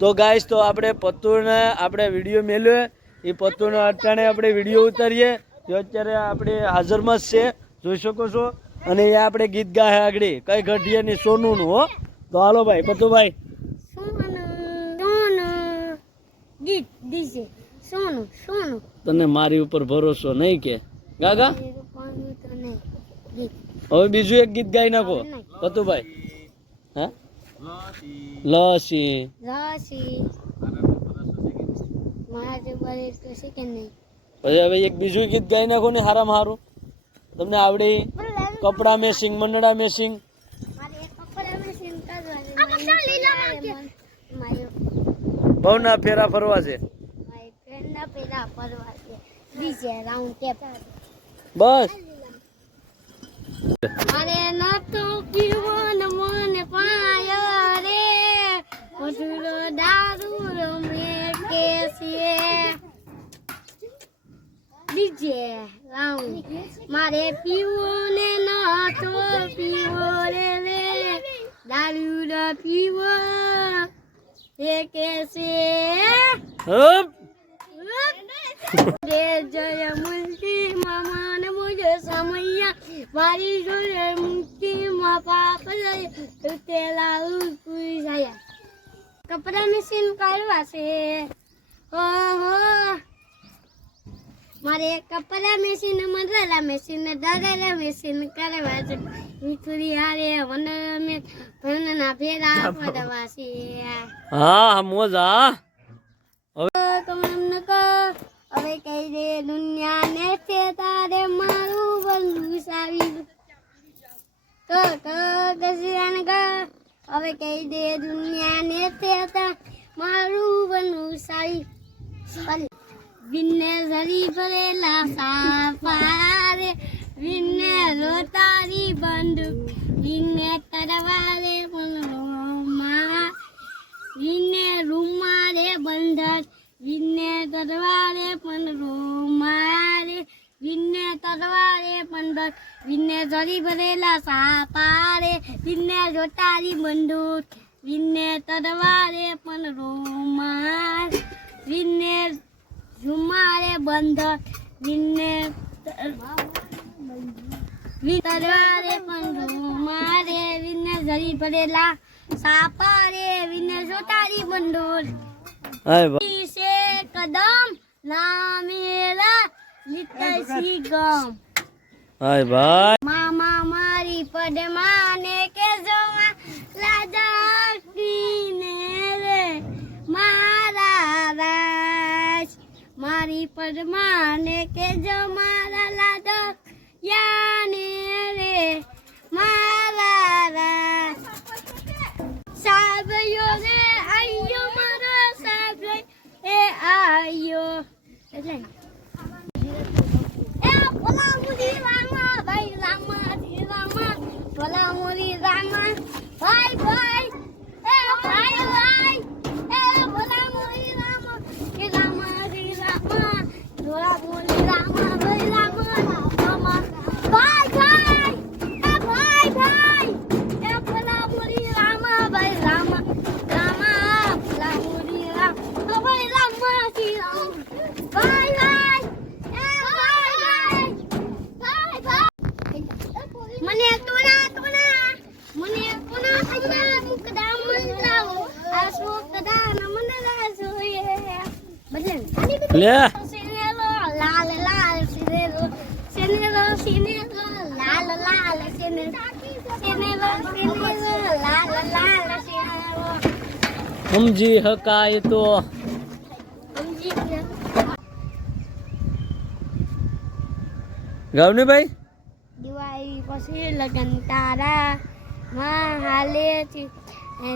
તો ગાઈસ તો આપણે પત્તુને આપણે વીડિયો મેળવે એ પત્તુને અટાણે આપણે વીડિયો ઉતારીએ. જો અત્યારે આપણે હાજરમાં જ છે. જોઈ શકો છો. અને એ આપણે ગીત ગાય આગળ. કઈ ઘટીએ ની સોનુનું હો. તો હાલો ભાઈ પત્તુભાઈ. સોનું સોનું સોનું સોનું. તને મારી ઉપર ભરોસો નહીં કે? ગાગા? હવે બીજું એક ગીત ગાઈ નાખો. પતુભાઈ હા? લસી. રાશી મારે બરે તો છે કે નહીં? પછી હવે એક બીજું ગીત ગાઈ નાખો ને હારામાં હારું. તમને આવડે કપડા મેસિંગ મંડળા મેસિંગ મારે એક કપડા મેં સીમ કરવાની મારે બહુ ના ફેરા ફરવા છે. બસ. મારે ના પીવો ને મને પાયો રે મધુરો દારૂ રમે કે છે ડીજે રાઉન્ડ મારે પીવો ને નતો પીવો રે. રે દારૂ ન પીવો. એ કે છે. રે જય મુક્તિ મામા ને મુજે સમૈયા. મારી જોડે મુક્તિ મા પાપ લઈ તેલા ઉકુઈ જાય. કપડા મશીન કાઢવા છે. ઓહો મારે કપડા મેસીન મંડળા મેસીન દરેલા મેસીન કરવા છે. મીઠુરી હારે વંદર મે ભણના ફેરા છે. હા મોજ હા. કમન કો હવે કઈ દે દુનિયા ને છે તારે મારું બંધુ સાવી. ક ક ગસિયાન ગ હવે કઈ દે દુનિયા ને છે તારે મારું બંધુ સાવી. વિને ઝરી ભરેલા સાફારે વિને રોતારી બંદૂક વિને તરવારે રોમા વિને રૂમારે બંધન વિને તરવારે પણ રોમારે વિને તરવારે બંધન વિને ઝરી ભરેલા સાપારે, વિને જોતારી બંદૂક વિને તરવારે પણ રોમાર વિને ઝુમારે બંધ વિને તલવારે પણ ઝુમારે વિને જરી પડેલા સાપારે વિને સોટારી બંડોળ. ઈશે કદમ નામેલા લીતસી ગમ હાય ભાઈ. મામા મારી પડ માને કે ફરમાને કે જો મારા લાડો યાને રે મારા રા સાબયો રે, આયો મારો સાબરે એ આયો. એટલે એ ભલા મુરી રામા, ભાઈ રામા ધીરામા ભલા મુરી લે. લાલ લાલ સિનેલો સિનેલો સિનેલો લાલ લાલ લાલ લાલ સિનેલો સમજી હકાય તો. સમજી ગયા ગાવને ભાઈ દિવાળી પછી લગન તારા માં હાલે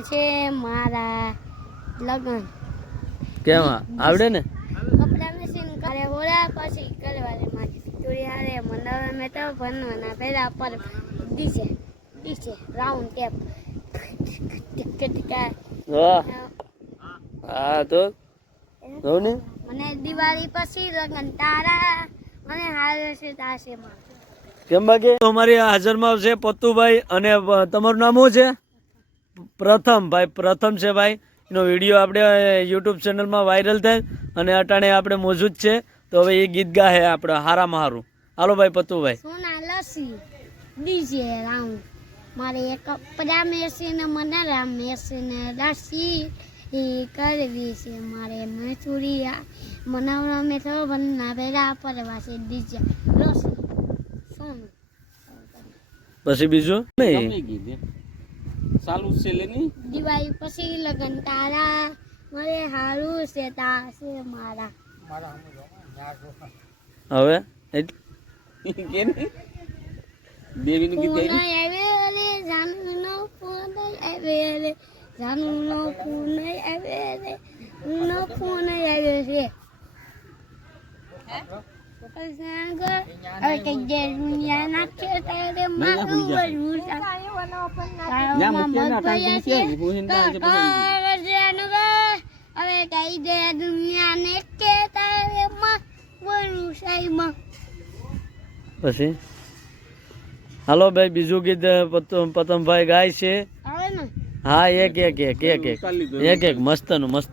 છે મારા લગન. કેમ આવડે ને? હોળા પછી કરવાની મારી પિતુરી હારે મંડળ મેં તો ભણવાના. પહેલા પર ડીજે ડીજે રાઉન્ડ ટેપ. હા તો? જોઉં ને મને દિવાળી પછી લગન તારા મને હાલે છે તાશે કેમ બાકી? અમારી હાજરમાં છે પત્તુભાઈ અને તમારું નામ શું છે? પ્રથમ ભાઈ પ્રથમ છે ભાઈ. એનો વીડિયો આપણે યુટ્યુબ ચેનલમાં વાયરલ થાય અને અટાણે આપણે મોજૂદ છે. તો હવે એ ગીત ગાહે આપણે હારામાં હારું હાલો ભાઈ પતુભાઈ. સોના લસી ડીજે રાઉન્ડ. મારે એક મેસી મેસીને મને રામ મેસીને લસી એ કરવી છે મારે મચુરિયા. મનાવના મેથો બનના પરવા છે ડીજે. લસી સોનું. પછી બીજું? નહીં. ચાલુ છે લેની દિવાળી પછી લગન તારા. મારે હારું છે તા છે મારા. હવે? નહીં ગીત હવે કઈ દે દુનિયા ને મત પછી? હાલો ભાઈ બીજું ગીત પત- પતંગભાઈ ગાય છે. હા એક એક એક એક એક. એક એક મસ્તનું મસ્ત.